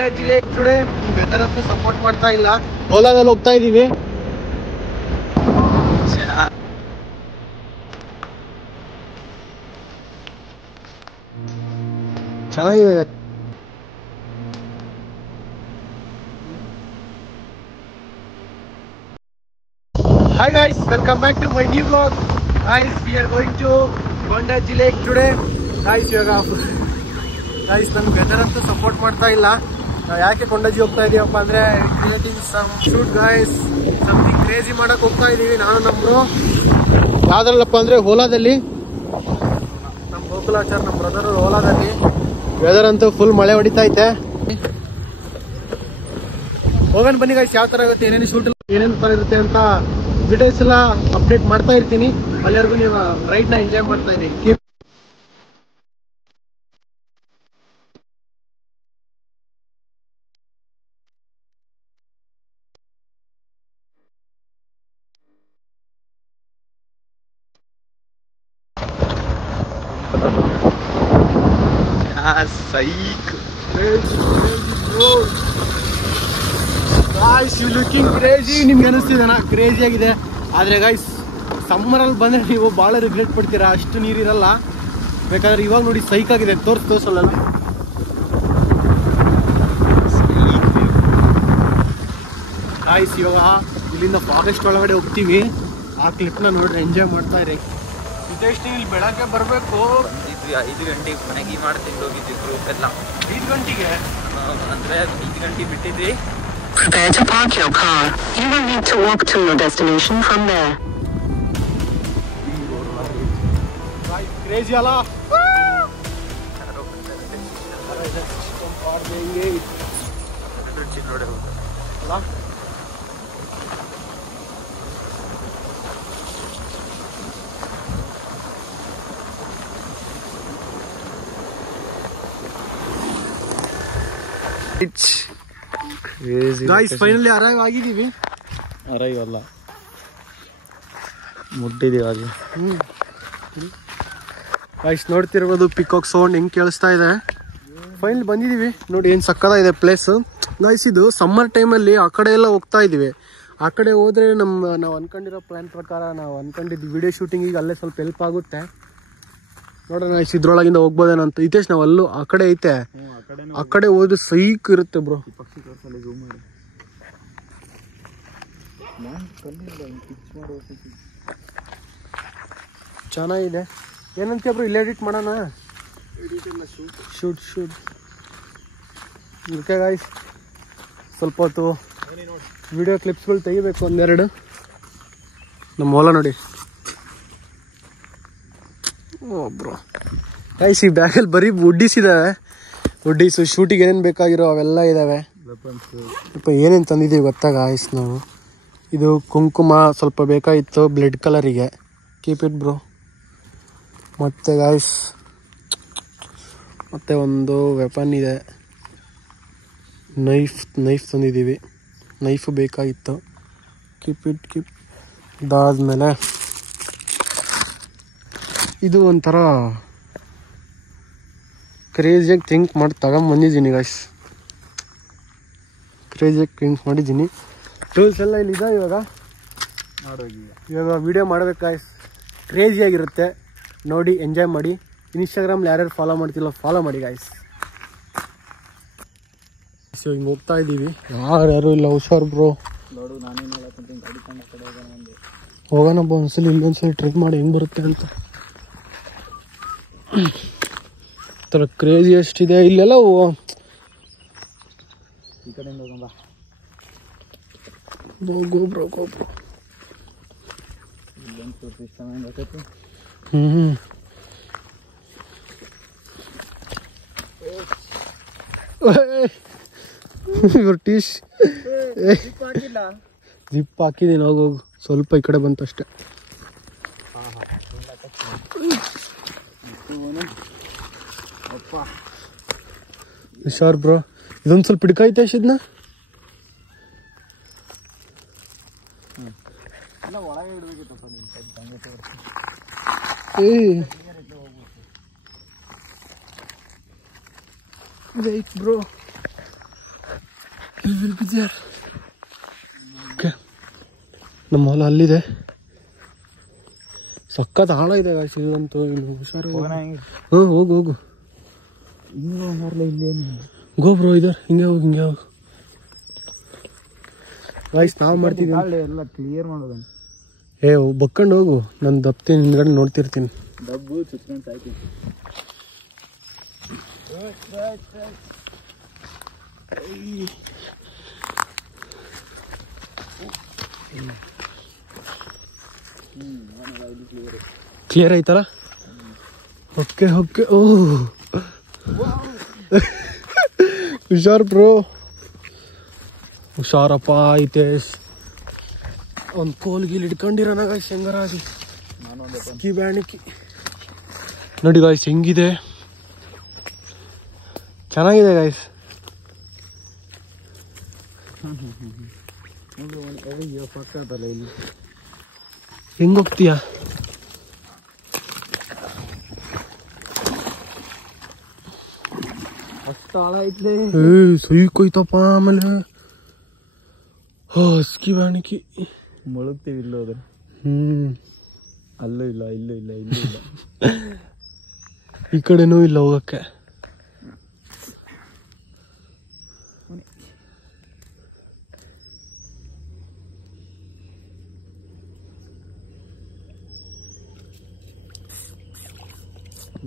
ಮಂಡ್ಯ ಜಿಲ್ಲೆ today weather ಅಂತ support ಮಾಡ್ತಾ ಇಲ್ಲ. ಓಲಾದಲ್ಲಿ ಹೋಗ್ತಾ ಇದೀವಿ. ಚೆನ್ನಾಗಿದೆ. Hi guys, welcome back to my new vlog. Guys, we are going to Mandya ಜಿಲ್ಲೆ ಟುಡೇ. Guys, ಇವಾಗ ನಮ್ಗೆ ವೆದರ್ ಅಂತ ಸಪೋರ್ಟ್ ಮಾಡ್ತಾ ಇಲ್ಲ. ನಾವು ಯಾಕೆ ಕೊಂಡಜ್ಜಿ ಹೋಗ್ತಾ ಇದೀವಪ್ಪ ಅಂದ್ರೆ creating some shoot guys, something crazy ಮಾಡಕ್ ಹೋಗ್ತಾ ಇದೀವಿ. ನಾನು ನಮ್ರು ಯಾವ್ದ್ರಲ್ಲಪ್ಪ ಅಂದ್ರೆ ಓಲಾದಲ್ಲಿ, ನಮ್ಮ ಗೋಕುಲಾಚಾರ್ ನಮ್ಮ ಬ್ರದರ್ ಓಲಾದಲ್ಲಿ. ವೆದರ್ ಅಂತೂ ಫುಲ್ ಮಳೆ ಹೊಡಿತಾ ಐತೆ. ಹೋಗೋಣ ಬನ್ನಿ ಗೈಸ್, ಯಾವ ತರ ಆಗುತ್ತೆ, ಏನೇನು ಶೂಟ್ ಏನೇನು ತರ ಇರುತ್ತೆ ಅಂತ ವಿಡಿಯೋಸ್ ಎಲ್ಲ ಅಪ್ಡೇಟ್ ಮಾಡ್ತಾ ಇರ್ತೀನಿ. ಅಲ್ಲಿವರೆಗೂ ನೀವು ರೈಡ್ ನ ಎಂಜಾಯ್ ಮಾಡ್ತಾ ಇದ್ದೀನಿ. ನಿಮ್ಗೆ ಅನಿಸ್ತಿದೇನಾ ಕ್ರೇಜಿ ಆಗಿದೆ? ಆದ್ರೆ ಗೈಸ್ ಸಮ್ಮರ್ ಅಲ್ಲಿ ಬಂದ್ರೆ ನೀವು ಬಹಳ ರಿಗ್ರೆಟ್ ಪಡ್ತೀರಾ, ಅಷ್ಟು ನೀರಿರಲ್ಲ. ಬೇಕಾದ್ರೆ ಇವಾಗ ನೋಡಿ ಸೈಕ್ ಆಗಿದೆ, ತೋರ್ಸಲ್ಲ. ಗೈಸ್ ಇವಾಗ ಇಲ್ಲಿಂದ ಫಾರೆಸ್ಟ್ ಒಳಗಡೆ ಹೋಗ್ತೀವಿ. ಆ ಕ್ಲಿಪ್ ನ ನೋಡ್ರಿ, ಎಂಜಾಯ್ ಮಾಡ್ತಾ ಇರಿ. ಇದೆಷ್ಟು ಇಲ್ಲಿ ಬೆಳಗ್ಗೆ ಬರ್ಬೇಕು. 5 ಗಂಟೆಗೆ ಮನೆಗೆ ಮಾಡ್ತಿದ್ದು ಹೋಗಿದ್ವಿ ಗ್ರೂಪ್ ಎಲ್ಲ. 5 ಗಂಟೆಗೆ ಅಂದ್ರೆ 5 ಗಂಟೆಗೆ ಬಿಟ್ಟಿದ್ವಿ. Prepare to park your car. You will need to walk to your destination from there. Crazy वाला ಫೈನಲಿ ಅರೈವ್ ಆಗಿದ್ದೀವಿ. ಅರೈವ್ ಅಲ್ಲ, ಮುಟ್ಟಿದೀವಿ ಅಲ್ಲಿ. ಗೈಸ್ ನೋಡ್ತಿರ್ಬೋದು ಪಿಕಾಕ್ ಸೌಂಡ್ ಹೆಂಗ್ ಕೇಳಿಸ್ತಾ ಇದೆ. ಫೈನಲಿ ಬಂದಿದೀವಿ ನೋಡಿ, ಏನ್ ಸಕ್ಕತ್ತಾಗಿದೆ ಪ್ಲೇಸ್. ಗೈಸ್ ಇದು ಸಮ್ಮರ್ ಟೈಮಲ್ಲಿ ಆ ಕಡೆ ಎಲ್ಲ ಹೋಗ್ತಾ ಇದೀವಿ. ಆ ಕಡೆ ಹೋದ್ರೆ ನಾವು ಅನ್ಕೊಂಡಿರೋ ಪ್ಲಾನ್ ಪ್ರಕಾರ ನಾವು ಅನ್ಕೊಂಡಿದ್ದು ವಿಡಿಯೋ ಶೂಟಿಂಗಿಗೆ ಅಲ್ಲೇ ಸ್ವಲ್ಪ ಹೆಲ್ಪ್ ಆಗುತ್ತೆ. ನೋಡೋಣ ಗೈಸ್ ಇದ್ರೊಳಗಿಂದ ಹೋಗ್ಬೋದೇನಂತ. ಹಿತೇಶ್ ನಾವು ಅಲ್ಲೂ ಆ ಕಡೆ ಐತೆ, ಆ ಕಡೆ ಹೋದ್ರೆ ಸೈಕ್ ಇರುತ್ತೆ ಬ್ರೋ. ಚೆನ್ನಾಗಿದೆ. ಏನಂತ ಬ್ರೋ, ಇಲ್ಲಿ ಎಡಿಟ್ ಮಾಡೋಣ. ಶೂಟ್ ಓಕೆ ಗೈಸ್, ಸ್ವಲ್ಪ ಹೊತ್ತು ವಿಡಿಯೋ ಕ್ಲಿಪ್ಸ್ಗಳು ತೆಗಿಬೇಕು, ಒಂದೆರಡು. ನಮ್ಮ ಹೊಲ ನೋಡಿ. ಓ ಬ್ರೋ ಗೈಸ್, ಈ ಬ್ಯಾಗಲ್ಲಿ ಬರೀ ವುಡ್ಡೀಸ್ ಇದಾವೆ. ವುಡ್ಡೀಸು ಶೂಟಿಗೆ ಏನೇನು ಬೇಕಾಗಿರೋ ಅವೆಲ್ಲ ಇದಾವೆ. ಏನೇನು ತಂದಿದ್ದೀವಿ ಗೊತ್ತಾ ಗಾಯ್ಸ್ ನಾವು? ಇದು ಕುಂಕುಮ ಸ್ವಲ್ಪ ಬೇಕಾಗಿತ್ತು ಬ್ಲಡ್ ಕಲರಿಗೆ, ಕೀಪ್ ಇಟ್ ಬ್ರೋ. ಮತ್ತು ಗಾಯ್ಸ್ ಮತ್ತೆ ಒಂದು ವೆಪನ್ ಇದೆ, ನೈಫ್ ತಂದಿದ್ದೀವಿ. ನೈಫು ಬೇಕಾಗಿತ್ತು, ಕೀಪ್. ಇದಾದ್ಮೇಲೆ ಇದು ಒಂಥರ ಕ್ರೇಜಿಯಾಗಿ ಥಿಂಕ್ ಮಾಡಿ ತಗೊಂಬಂದಿದ್ದೀನಿ ಗಾಯ್ಸ್. ಕ್ರೇಜಿಯಾಗಿ ಥಿಂಕ್ ಮಾಡಿದ್ದೀನಿ. ಟೂಲ್ಸ್ ಎಲ್ಲ ಇಲ್ಲಿದೆ. ಇವಾಗ ವಿಡಿಯೋ ಮಾಡ್ಬೇಕು ಗಾಯ್ಸ್, ಕ್ರೇಜಿಯಾಗಿರುತ್ತೆ. ನೋಡಿ ಎಂಜಾಯ್ ಮಾಡಿ. ಇನ್ಸ್ಟಾಗ್ರಾಮ್ ಯಾರ್ಯಾರು ಫಾಲೋ ಮಾಡ್ತಿಲ್ಲ ಫಾಲೋ ಮಾಡಿ ಗಾಯ್ಸ್. ಹಿಂಗೆ ಹೋಗ್ತಾ ಇದ್ದೀವಿ, ಯಾರು ಇಲ್ಲ, ಹುಷಾರ್ ಬ್ರೋ. ಹೋಗೋಣ ಒಂದ್ಸಲಿ, ಇಲ್ಲೊಂದ್ಸಲಿ ಟ್ರೈ ಮಾಡಿ ಹೆಂಗೆ ಬರುತ್ತೆ ಅಂತ. ಥರ ಕ್ರೇಜಿ ಎಷ್ಟಿದೆ ಇಲ್ಲೆಲ್ಲ. ಗೋಬ್ರೋ ಟೀಶ್ ಜಿಪ್ ಹಾಕಿದ್ದೀನಿ. ಹೋಗು, ಸ್ವಲ್ಪ ಈ ಕಡೆ ಬಂತಷ್ಟೆ. ಹುಷಾರ್ ಬ್ರೋ. ಇದೊಂದು ಸ್ವಲ್ಪ ಹಿಡ್ಕೈತೆ ಇದನ್ನ. Wait bro. ನಮ್ಮ ಹೊಲ ಅಲ್ಲಿದೆ. ಸಖತ್ ಆಳ ಇದೆ ಗಾಯ್ಸ್ ಇದಂತೂ. ಇನ್ನು ಹುಷಾರು. ಹೋಗು ಹೋಗು ಗೋ ಬ್ರೋ ಇದರ್. ಹಿಂಗೆ ಹೋಗಿ ಗಾಯ್ಸ್ ನಾವು ಮಾಡ್ತೀವಿ ಎಲ್ಲ ಕ್ಲಿಯರ್ ಮಾಡೋದು. ಬಕ್ಕೊಂಡು ಹೋಗು, ನಾನು ದಪ್ತೀನಿ ಹಿಂದ್ಗಡೆ ನೋಡ್ತಿರ್ತೀನಿ. ಡಬ್ಬು ಚುಚ್ಕೊಂಡು ಸಾಯ್ತೀನಿ. ಕ್ಲಿಯರ್ ಆಯ್ತಲ್ಲ? ಓಕೆ. ಓ ಹುಷಾರ್ ಬ್ರೋ, ಹುಷಾರಪ್ಪ ಐತೇಶ್. ಒಂದು ಕೋಲ್ಗಿಲ್ ಹಿಡ್ಕೊಂಡಿರೋಣ ಗಾಯ್ಸ್ ಹೆಂಗಾರಾಗಿ. ಕಿ ಬ್ಯಾಣಿಕಿ ನೋಡಿ ಗಾಯ್ಸ್ ಹೆಂಗಿದೆ, ಚೆನ್ನಾಗಿದೆ ಗಾಯ್ಸ್. ಹೆಂಗ್ ಹೋಗ್ತೀಯ? ಸೊಯ್ಕೋಯ್ತಪ್ಪ. ಆಮೇಲೆ ಹಸ್ಕಿ ಬಾಣಿಕಿ ಮುಳುಗ್ತೀವಿ. ಇಲ್ಲೋ ಅದ್ರ ಅಲ್ಲೂ ಇಲ್ಲ, ಇಲ್ಲೂ ಇಲ್ಲ, ಇಲ್ಲೂ ಇಲ್ಲ. ಈ ಕಡೆನೂ ಇಲ್ಲ ಹೋಗಕ್ಕೆ.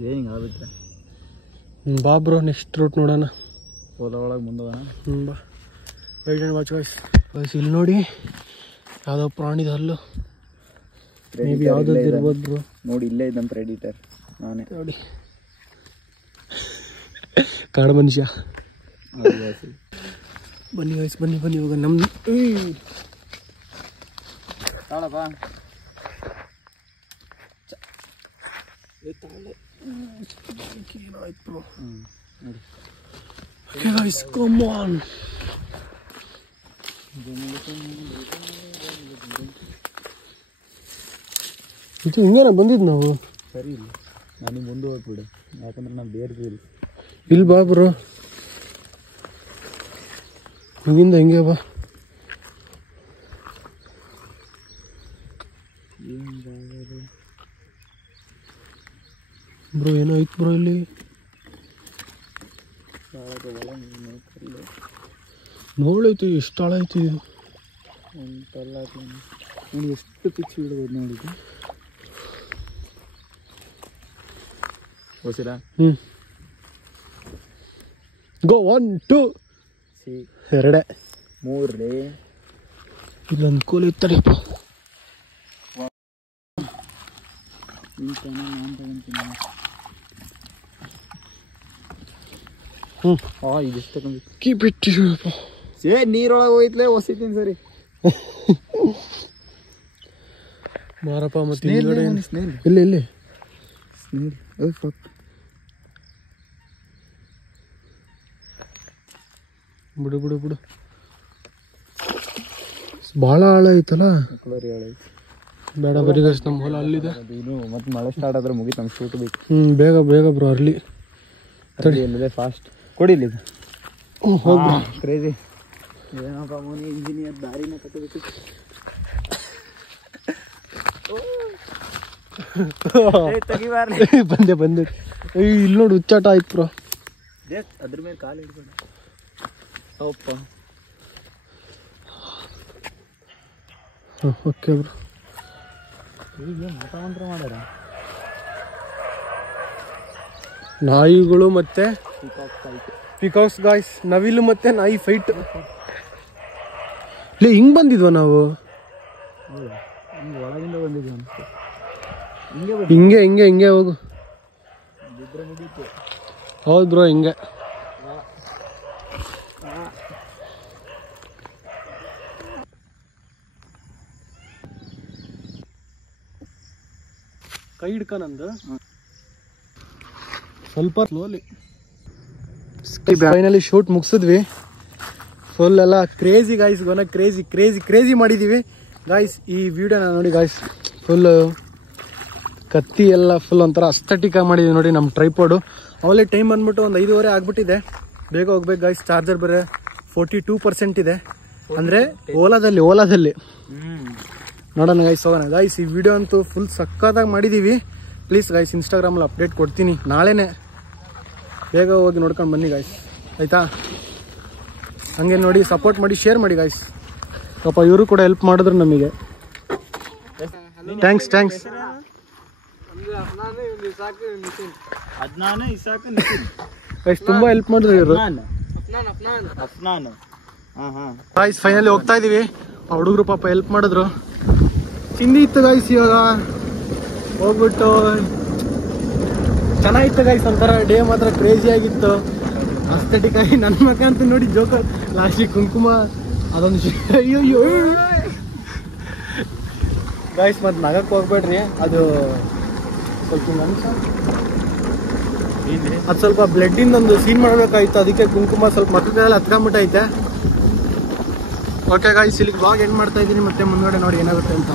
ಏನಿಂಗ ಆಗ್ಬಿಟ್ರೆ ಬಾ ಬ್ರೋ, ನೆಕ್ಸ್ಟ್ ರೂಟ್ ನೋಡೋಣ. ಹೊಲ ಒಳಗೆ ಮುಂದೋಗೋಣ. ಬಾ. Wait and watch guys. ಇಲ್ಲಿ ನೋಡಿ ಯಾವುದೋ ಪ್ರಾಣಿದ ಹಲ್ಲು. ಮೇ ಬಿ ಯಾವುದಾದ್ರು ಇರ್ಬೋದು ಬ್ರೋ. ನೋಡಿ ಇಲ್ಲೇ ಇದ್ದಂತ ಪ್ರೆಡಿಟರ್ ನಾನೇ ನೋಡಿ. ಕಾಡು ಮನುಷ್ಯ. ಬನ್ನಿ ಗಾಯ್ಸ್, ಬನ್ನಿ ಇವಾಗ ನಮ್ಮ ತಾಳಪ್ಪ. Okay guys, come on. ಇದು ಹಿಂಗೇನ ಬಂದಿದ್ದು ನಾವು. ಸರಿ ಇಲ್ಲ, ನಾನು ಮುಂದೆ ಹೋಗ್ಬಿಡು, ಯಾಕಂದ್ರೆ ನಾನು ಬೇರೆ ಇಲ್ಲಿ ಬಾ ಬ್ರೋ, ಹಿಂಗಿಂದ ಹಿಂಗೆ ಬಾ. ಬ್ರೋ ಏನೋ ಐತ್ ಬ್ರೋ ಇಲ್ಲಿ. ನೋಡೈತಿ ಎಷ್ಟು ಆಳ ಐತಿ ಇದು. ನೋಡಿ ಎಷ್ಟು ಪಿಚ್ಚು ಬಿಡ್ಬೋದು ನೋಡಿದ್ದು. ಹೋಸಿರಾ ಗೋ 1 2 ಎರಡೇ 3 ಇಲ್ಲೊಂದು ಕೋಲ್ ಇತ್ತರಿಪ್ಪ. ಇದಿಷ್ಟ ಬಿಟ್ಟಿರಪ್ಪ. ನೀರೊಳಗೆ ಹೋಯ್ತಲೇ ಹೊಸಿತೀನಿ. ಸರಿ ಮಾರಪ್ಪ. ಮತ್ತೆ ಸ್ನೇಲ್ ಇಲ್ಲಿ ಬಿಡು ಭಾಳ ಆಳ ಐತಲ್ಲ. ಬೇಡ ಬರೀ ನಮ್ಮ ಹೊಲ ಅಲ್ಲಿದೆ. ಮತ್ತೆ ಮಳೆ ಸ್ಟಾರ್ಟ್ ಆದ್ರೆ ಮುಗಿತು, ನಮ್ಗೆ ಶೂಟ್ ಬೇಕು. ಬೇಗ ಬ್ರೋ ಅರ್ಲಿ ತಡಿ ಎಲ್ಲದೆ ಫಾಸ್ಟ್ ಕೊಡಿಲಿ. ಹೋಗ್ಬಾ. ಕ್ರೇಜಿ ಏನಪ್ಪ ಮೋನಿ, ಇಂಜಿನಿಯರ್ ದಾರಿನ ಕಟ್ಟಬೇಕು. ಬಂದೆ ಇಲ್ಲಿ ನೋಡಿ ಹುಚ್ಚಾಟ ಆಯ್ತು ಬ್ರೋ. ಅದ್ರ ಮೇಲೆ ಕಾಲು ಹಿಡ್ಬೇಡ. ಅಪ್ಪ ಓಕೆ ಬ್ರೋ. ಮಾತಾಡ ಮಾಡ್ಯಾರ ನಾಯಿಗಳು ಮತ್ತೆ ಪಿಕಾಕ್ಸ್ ಗಾಯ್ಸ್. ನವಿಲು ಮತ್ತೆ ನಾಯಿ ಫೈಟ್. ಇಲ್ಲ ಹಿಂಗ್ ಬಂದಿದ್ವ ನಾವು? ಒಳಗಿಂದ ಬಂದಿದ್ವಿ. ಹಿಂಗೆ ಹೋಗು. ಹೌದು ಬ್ರೋ, ಹಿಂಗೆ. ಕೈ ಹಿಡ್ಕ ನಂದು ಸ್ವಲ್ಪ ಸ್ಲೋಲಿ. ಫೈನಲಿ ಶೂಟ್ ಮುಗಿಸಿದ್ವಿ. ಫುಲ್ ಎಲ್ಲ ಕ್ರೇಜಿ ಗಾಯ್ಸ್, ಗೊನ ಕ್ರೇಜಿ ಮಾಡಿದ್ದೀವಿ ಗಾಯ್ಸ್. ಈ ವಿಡಿಯೋನ ನೋಡಿ ಗಾಯ್ಸ್, ಫುಲ್ ಕತ್ತಿ ಎಲ್ಲ ಫುಲ್ ಒಂಥರ ಅಸ್ಥೆಟಿಕ್ ಆಗಿ ಮಾಡಿದ್ದೀವಿ ನೋಡಿ ನಮ್ಮ ಟ್ರೈಪಾಡು. ಅವಲೇ ಟೈಮ್ ಬಂದ್ಬಿಟ್ಟು ಒಂದು 5:30 ಆಗ್ಬಿಟ್ಟಿದೆ. ಬೇಗ ಹೋಗ್ಬೇಕು ಗಾಯ್ಸ್. ಚಾರ್ಜರ್ ಬೇರೆ 42% ಇದೆ. ಅಂದ್ರೆ ಓಲಾದಲ್ಲಿ ನೋಡೋಣ ಗೈಸ್, ಹೋಗೋಣ ಗೈಸ್. ಈ ವಿಡಿಯೋ ಅಂತೂ ಫುಲ್ ಸಕ್ಕತ್ತಾಗಿ ಮಾಡಿದೀವಿ. ಪ್ಲೀಸ್ ಗೈಸ್ ಇನ್ಸ್ಟಾಗ್ರಾಮಲ್ಲಿ ಅಪ್ಡೇಟ್ ಕೊಡ್ತೀನಿ ನಾಳೆನೆ, ಬೇಗ ಹೋಗಿ ನೋಡ್ಕೊಂಡು ಬನ್ನಿ ಗೈಸ್, ಆಯ್ತಾ? ಹಂಗೆ ನೋಡಿ ಸಪೋರ್ಟ್ ಮಾಡಿ, ಶೇರ್ ಮಾಡಿ ಗೈಸ್. ಪಾಪ ಇವರು ಕೂಡ ಹೆಲ್ಪ್ ಮಾಡಿದ್ರು ನಮಗೆ. ಥ್ಯಾಂಕ್ಸ್. ತುಂಬಾ ಹೆಲ್ಪ್ ಮಾಡಿದ್ರು ಇವರು ಗೈಸ್. ಫೈನಲಿ ಹೋಗ್ತಾ ಇದೀವಿ. ಆ ಹುಡುಗರು ಪಾಪ ಹೆಲ್ಪ್ ಮಾಡಿದ್ರು. ಚಿಂದಿ ಇತ್ತು ಗೈಸ್. ಇವಾಗ ಹೋಗ್ಬಿಟ್ಟು ಚೆನ್ನಾಗಿತ್ತು ಗೈಸ್. ಒಂಥರ ಡೇ ಮಾತ್ರ ಕ್ರೇಜಿ ಆಗಿತ್ತು. ಅಸ್ಥೆಟಿಕ್ ಆಗಿ ನನ್ನ ಮಕ್ಕ ಅಂತ ನೋಡಿ ಜೋಕ ಲಾಸ್ಟಿಗೆ ಕುಂಕುಮ ಅದೊಂದು ಅಯ್ಯೋ ಗೈಸ್. ಮತ್ತೆ ನಗಕ್ಕೆ ಹೋಗ್ಬೇಡ್ರಿ, ಅದು ಸ್ವಲ್ಪ ಅದು ಸ್ವಲ್ಪ ಬ್ಲಡ್ ಇಂದೊಂದು ಸೀನ್ ಮಾಡ್ಬೇಕಾಯ್ತು. ಅದಕ್ಕೆ ಕುಂಕುಮ ಸ್ವಲ್ಪ ಮಕ್ಕಳೆಲ್ಲ ಹತ್ಕೊಂಡ್ಬಿಟ್ಟೈತೆ. ಓಕೆ ಗೈಸ್, ಇಲ್ಲಿಗೆ ಬ್ಲಾಗ್ ಎಂಡ್ ಮಾಡ್ತಾ ಇದ್ದೀನಿ. ಮತ್ತೆ ಮುಂದ್ಗಡೆ ನೋಡಿ ಏನಾಗುತ್ತೆ ಅಂತ.